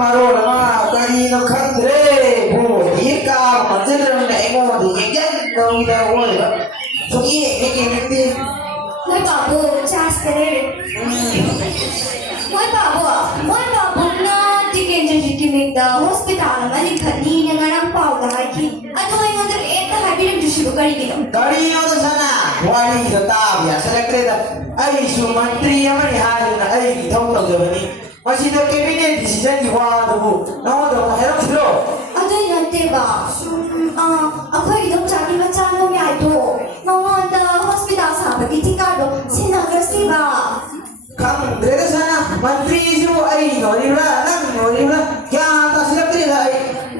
마로나 까리노 칸드레 보니까 먼저는 애모도 얘기한 거기다 오늘 저기 얘기했는데 ไม่บอกบูชาสเตเรไม่บอกบูไม่บอกบูนะที่เกณฑ์จะจิตมิดา hospital มันนี่ขันนี่เนี่ยงั้นเปล่าได้ที่อันนู้นยังจะเอ็ดแต่ให้พี่เรื่องจะशुरू करी दिलो 까리노도 sana wali tetap ya selekret ai sumantri amani haluna ai thong tawjabani masih to cabinet decision ki wa do no do hero thro อันนี้นั่นเต็มအခုတော့ကြာပြီးမချမ်းလို့မြိုက်တော့မောင်တော့ hospital ဆာပတိတိကတော့စင်နာကစီပါ 강 그래도 sana mantri ju ai norira nang norira ya ta selekret ai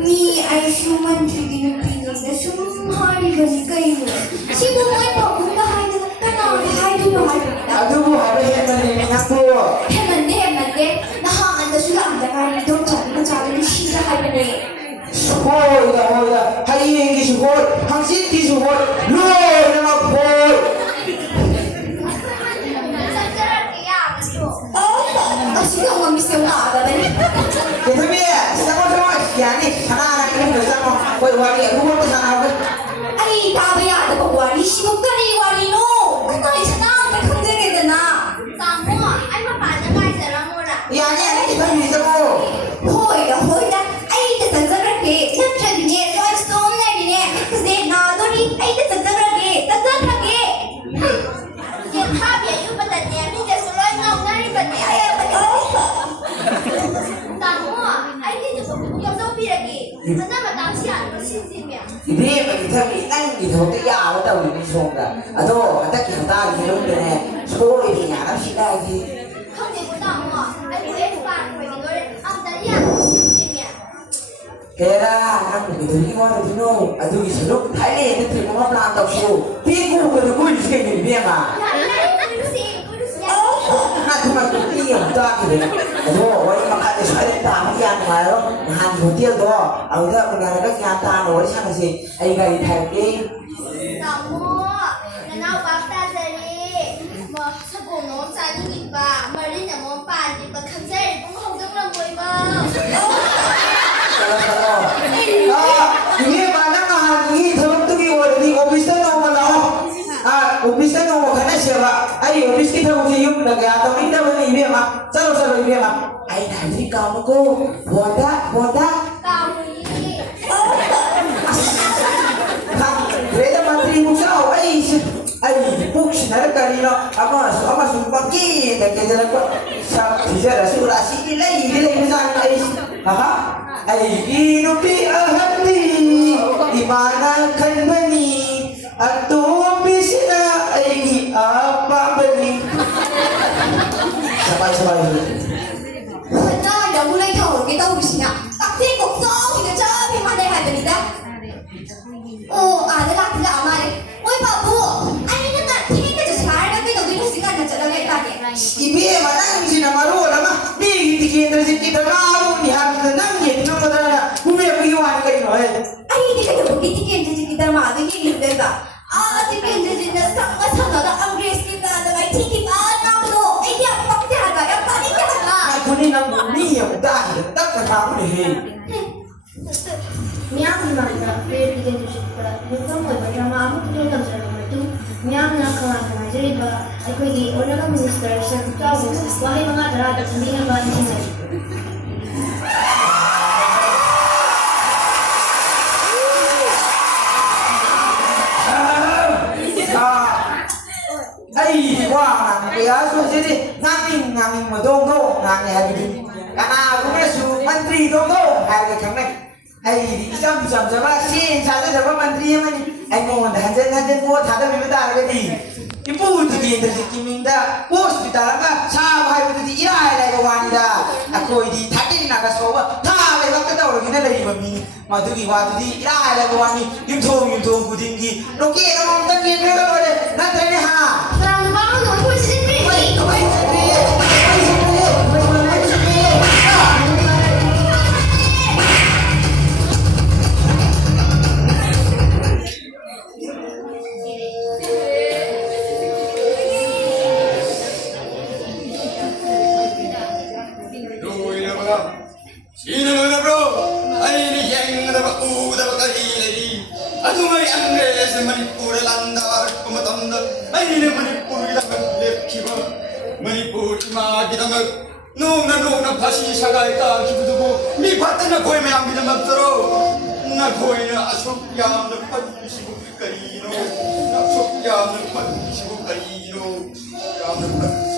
มีไอชูมันที่กินปีนแต่ชูมันหายกันกี่เลยชิบุไม่บอกคุณก็หายแต่นอนหายดูหาย aduh habe hemani ngaku เห็นมันเนี่ยนะฮะอันเดอร์ชูอันเดอร์การโดนจับมันจับมันชี้จะหายไปเลย 호이다 하이행 기수 홀 항신 기수 홀 로나 홀 เอาชิ้นของมันมีเสียงหนาแบบนี้ tapi sama sama ya nih sana anak ini udah sama woi wali aku mau kesana woi ไอ้ตาไปอยากจะบอกว่าดิชิบุกะรีวารีโน่ก็ตอนนี้ฉันน่าไปทำเรื่องกันนะสามมั่วไอ้มาป่านจะไปเสร็จแล้วมั่วน่ะ ya nih kita bisa kok โหยนะไอ้แต่สังเกตเกนั่นจะเนี่ยร้อยสโตนเนี่ยเนี่ยคือเซนนาตัวนี้ไอ้แต่สังเกตแต่สังเกตเก็บภาพอย่ายุ่งประเด็นเนี่ยนี่จะสลายเงาหน้านี่ประเด็นไอ้ประเด็นสามมั่วไอ้ที่จะบอกยอมต้องปีละกี่มันน่ามาตามเสียมันสิ้นสิ้นเนี่ย ini bagi kami nang di hotel ya aku tahu ini songa atau ada kita di rumah deh sekolah ini ya kan sih lagi เขาเด็กคนต่างมั่วไอ้ผู้เอ็กซ์บ้านไปกินด้วยเอาแต่เนี่ยสิ้นสิ้นเนี่ย kera nang begitu ni mau di no aduh di seluruh Thailand itu terima pelan tau su piku kedua di sini dia mah nah cuma ini yang tak gitu aduh wali makan di sana tak makan malu makan hotel doh aku dah mengarahkan kenyataan wali sana sih ayo kali Thailand สามมั่วแล้วเอาบัฟตาเซรีมาสกุลน้องชายนี่กินปลามาเล่นอย่างม้วนปลากินปลาคันเซ่ต้องคงต้องรำมวยบ้าง ini mana mahal ini terus tu kita wali officer nomor lah officer nomor kena siapa ayo office kita mesti yuk lagi atau kita beri dia mah selalu dia mah ayo nanti kamu ko boda กาวนี้ Reda Menteri Musau, ay, books na kanino, ama sumpaki, nagkajala ko, sa bisa rasulasi nilay mo sa ay, ay, inupi ahati, imana kanmani, at tumpis na ay apabali. Sabay. คนหน้าเดี๋ยวกูเลยเขาไม่ต้องวิชนะตักที่กบโซ่ที่กระเจ้าพี่มาได้หายไปนี่จ้ะโอ้แล้วรักที่จะเอามาเลยโอ้ยป่าวกูอันนี้นั่นน่ะที่นี่ก็จะใช้แล้วไม่ต้องวิ่งสิ่งนั้นจะได้ไงบ้างเนี่ย Ibi mana sih nama lu nama, bi kita rezeki kita tahu ni harus tenang ya, kita mana, bumi apa iwan kayak gini, ไอ้ที่ก็จะบอกที่เกณฑ์จะกินแต่มาตัวนี้อยู่เลยแบบที่เกณฑ์จะกินแต่สังกัดสังกัดอังกฤษกินแต่อะไรที่กินน้ำโลไอ้เนี่ยปักยากับยังตอนนี้ยังอ่ะ aku ni nama ni yang dah tak ketahui deh. Myanmar da President Shukra Nukam Drama Amutu Namsaratu Myanmar Kawan Majriba Aikogi Onaga Minister Shantau Wahi Mga Darada Kandina Ba Nisay Ay, wah, kaya so jadi ngangin madong ngangin hari ini. Karena aku masuk menteri dong hari kami. Ay, isam sama sih, satu sama menteri yang mana? Ay, mau hanjen buat ada memang ada lagi. Ibu itu dia rezeki minta, hospital apa? Sahabat itu di irai lagi wanita. Aku di tadi nak sekolah, tak lagi waktu tahu lagi nak lagi mami. Madu di waktu di irai lagi wani, yuntung kutinggi. Loki, kamu tengin dulu boleh? Nanti ni ha. Terang banget, aku masih sendiri. 시는 어려워 아이니 행하다가 우다가 가리레리 아주머니 안그래서 머니뿌를 난다 꼬마 떤다 아이니는 머니뿌리다가 lep키고 머니뿌리 마기다가 농나 파시 사가이까 기부두고 미 봤다나 고에매 안 믿음 없더러 나 고에는 아속야는 빠지시고 가리노 나 속야는 빠지시고 가리노 야는 빠지시고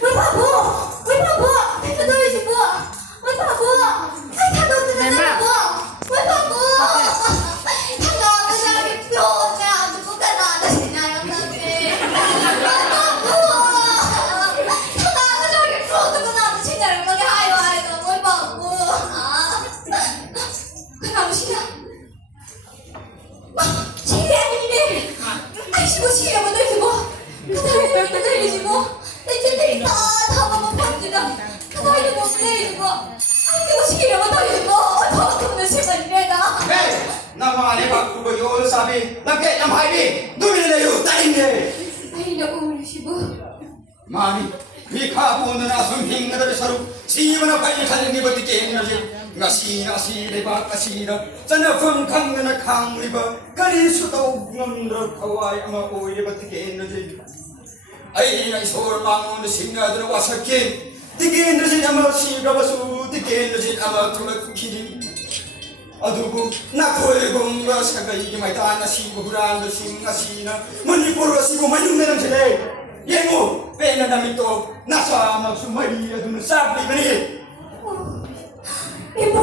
왜 바보? 왜 바보? 대표 돌리시고 왜 바보? 아이 다 넣었잖아 바보 왜 바보? 잠깐 사람이 뼈가 아주 누가 나가시나요 나한테 왜 바보? 잠깐 사람이 뼈 누가 나도 진짜를 뭐게 아이고 왜 바보? 그럼 시간 시간이네 아이고 시간을 들고 그 다음에 널 내리시고 내 찐들이 다 먹어 팝니다 그 다음에 못 내리시고 아이고 시간을 내리시고 더 큰 시간이래다 에이 나 많이 바꾸고 요사비 나 깨남 하이비 누미네요 딸인데 아이려고 그러시고 많이 미카 보는 아숨 힝나들 서로 시원한 빨리 달린 입을 게임나지 나시나시리 바까시라 짠나품 강근을 강리바 까리 수도 넘들어 가와이 아마 오이리 버티게 했는지 아이 나이 서울 망원의 신나들 와서게 되게 했는지 아마 시가바수 되게 했는지 아마 둘러키리 아두고 나 고일공과 사가 이게 마이 다나 시고 후란도 신나시나 머니 보러 시고 마이 눈내는 지래 예모 빼는 남이 또 나사 막수 마이 아두는 싹 리베니 이모